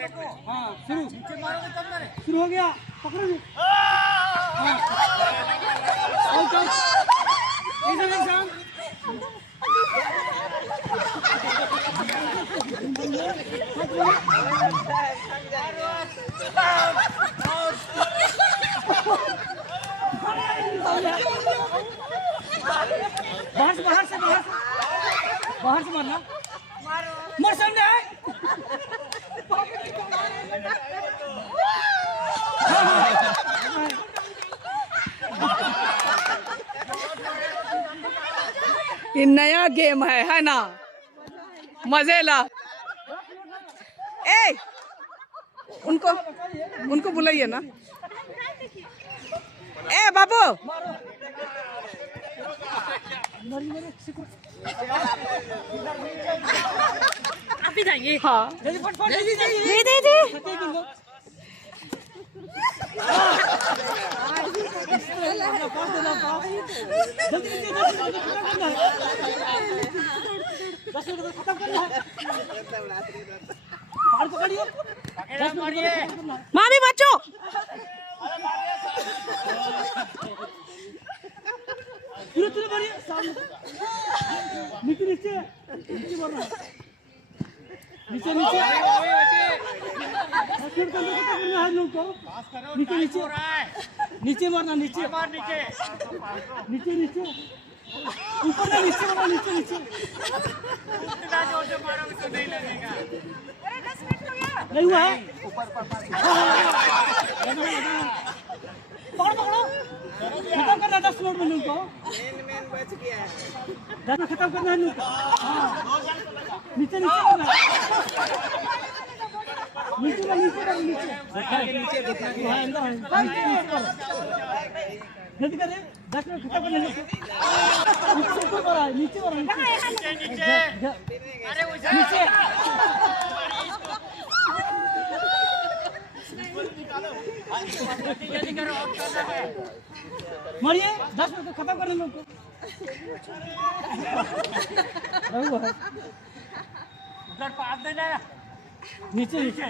हाँ शुरू शुरू हो गया पकड़ो जी एग्जाम बाहर से मारना मर सामने है ये नया गेम है ना मजेला। ए उनको बुलाइए ना। ए बाबू आप ही जाएंगे। हाँ दे मामी बच्चों नीचे नीचे नीचे मारना नीचे नीचे नीचे नीचे नीचे मारना नीचे नीचे नीचे ऊपर ना नीचे मारना नीचे नीचे नहीं हुआ है पकड़ो खत्म करना 10 मिनट में उनको बच गया है। खत्म करना है नीचे नीचे करना नीचे जल्दी कर 10 मिनट खत्म करने नीचे नीचे मारिए 10 मिनट खत्म करने लोग को उधर पास देना नीचे नीचे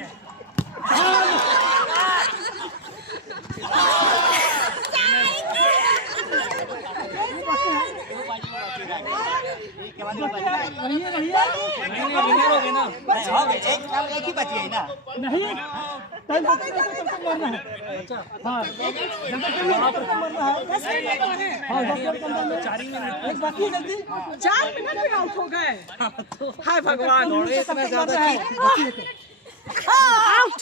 एक ही बची है ना। नहीं टाइम मारना है। हाँ मारना है। हाँ एक बाकी जल्दी 4 मिनट में आउट हो गए। हाय भगवान आउट आउट।